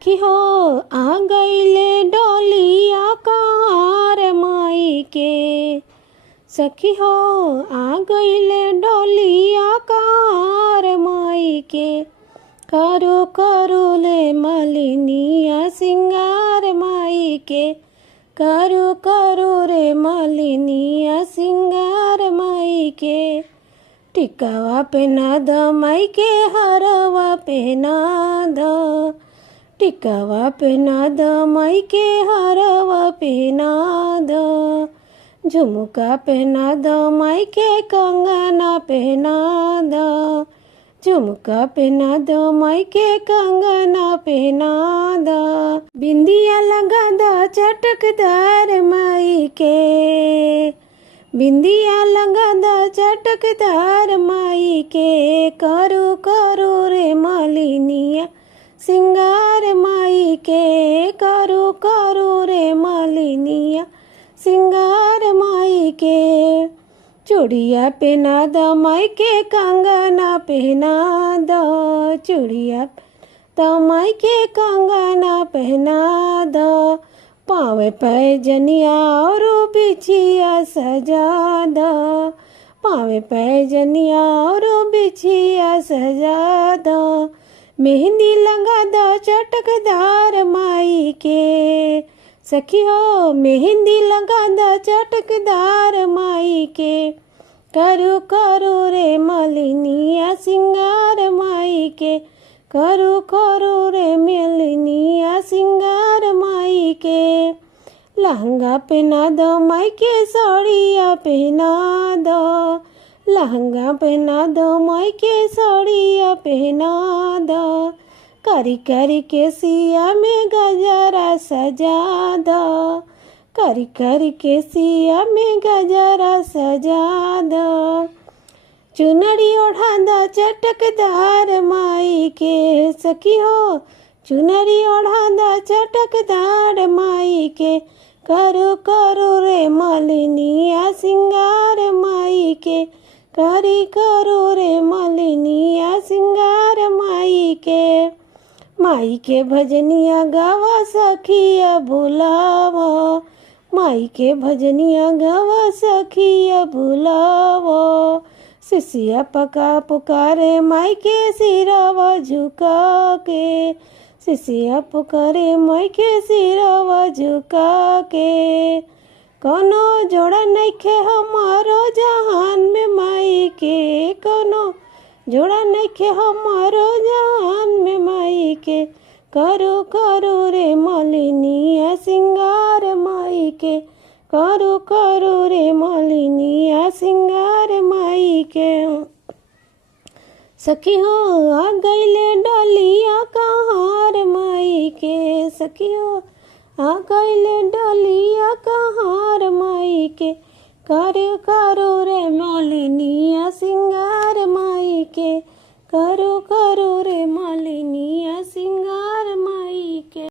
सखी हो आ गईले डोलिया कार माई के। सखी हो आ गईले डोलिया कार माई के। करो करो ले मलिनिया सिंगार माई के। करो करो रे मलिनिया सिंगार माई के। टिकावा पहना द माई के हरवा पहना द। टिकावा पहना द माई के हरवा पहना द। झुमका पहना द माई के कंगना पहना द। झुमका पहना द माई के कंगना पहना द। बिंदिया लगा द चटकदार माई के। बिंदिया लगा द चटकदार माई के। करो करो रे मलिनिया सिंगार माई के। करो करो रे मलिनिया सिंगार माई के। चूड़िया पहना द माई के कंगना पहना द। चूड़िया द माई के कंगना पहना द। पावे पैजनिया और बिछिया सजा द। पावे पैजनिया और बिछिया सजा द। मेहंदी लगा द चटकदार माई के। सखी हो मेहंदी लगा द चटकदार माई के। करो करो रे मलिनिया सिंगार माई के। करो करो रे मलिनिया सिंगार माई के। लहंगा पहना दो माई के साड़िया पहना दो। लहंगा पहना दो माई के साड़िया पहना दो। करी करी के सिया में गजरा सजा दो। करी करी के सिया में गजरा सजा दो। चुनरी ओढ़ा द चटकदार माई के। सखी हो चुनरी ओढ़ा द चटकदार माई के। करो करो रे मलिनिया सिंगार माई के। करी करो रे मलिनिया सिंगार माई के। माई के भजनिया गावा सखिया बुलावा। माई के भजनिया गावा सखिया बुलावा। सिसिया पका पुकारे माई के सिरावा झुका के। सिसिया पुकारे माई के सिरावा झुका के। कोनो जोड़ा नइखे हमारो जहान में माई के। कोनो जोड़ा नइखे हमारो जहान में माई के। करो करो रे मलिनिया सिंगार माई के। करो करो रे मलिनिया सिंगार माई के। सखी हो आ गईले डोलिया कहार माई के। सखी हो आ गईले डोलिया कहार माई के। करो करो रे